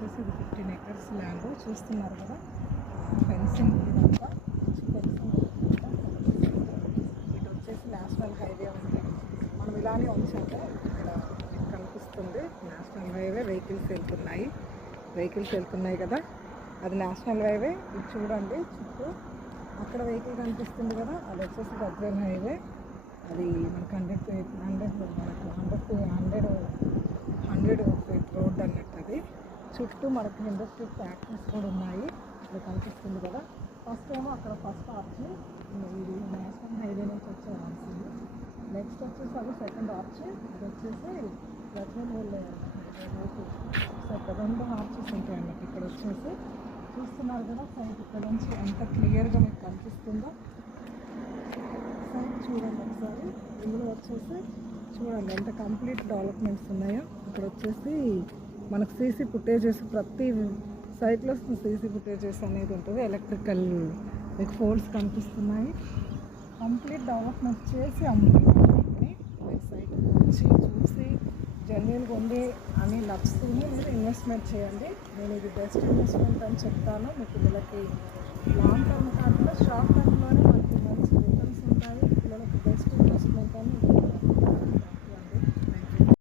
వచ్చేసి ఇది 15 acres land చూస్తున్నారు కదా. ఫెన్సింగ్ ఇదంతా ఫెన్సింగ్. ఇటు వచ్చేసి నేషనల్ హైవే ఉంది. మనం ఇలానే ఉంచాము. ఇక్కడ కనిపిస్తుంది నేషనల్ హైవే. వెహికల్స్ వెళ్తున్నాయి కదా, అది నేషనల్ హైవే. ఇది చూడండి చుట్టూ అక్కడ వెహికల్ కనిపిస్తుంది కదా, అది వచ్చేసి గద్వేల్ హైవే. అది మనకు 100 ఫీట్ రోడ్ అన్నట్టు. అది చుట్టూ మనకి ఇండస్ట్రియల్ ఫ్యాక్టరీస్ కూడా ఉన్నాయి. ఇక్కడ కనిపిస్తుంది కదా. ఫస్ట్ ఏమో అక్కడ ఫస్ట్ ఆర్చ్, ఇది నేషనల్ హైవే నుంచి వచ్చే ఆర్చింది. నెక్స్ట్ వచ్చేసి అది సెకండ్ ఆర్చ్. ఇది వచ్చేసి గద్వేల్ వెళ్ళే రెండు ఆర్చెస్ ఉంటాయి అన్నట్టు. ఇక్కడ వచ్చేసి చూస్తున్నారు కదా సైట్, ఇక్కడ నుంచి ఎంత క్లియర్గా మీకు కనిపిస్తుందో. సైట్ చూడండి ఒకసారి. ఇందులో వచ్చేసి చూడండి ఎంత కంప్లీట్ డెవలప్మెంట్స్ ఉన్నాయో. ఇక్కడ వచ్చేసి మనకు సీసీ ఫుటేజెస్, ప్రతి సైట్లో సీసీ ఫుటేజెస్ అనేది ఉంటుంది. ఎలక్ట్రికల్ మీకు పోల్స్ కనిపిస్తున్నాయి. కంప్లీట్ డెవలప్మెంట్ చేసి అమ్ముతున్నాయి. సైట్ వచ్చి చూసి జెన్యున్గా ఉంది అని నచ్చుతుంది మీరు ఇన్వెస్ట్మెంట్ చేయండి. నేను ఇది బెస్ట్ ఇన్వెస్ట్మెంట్ అని చెప్తాను. మీ పిల్లలకి లాంగ్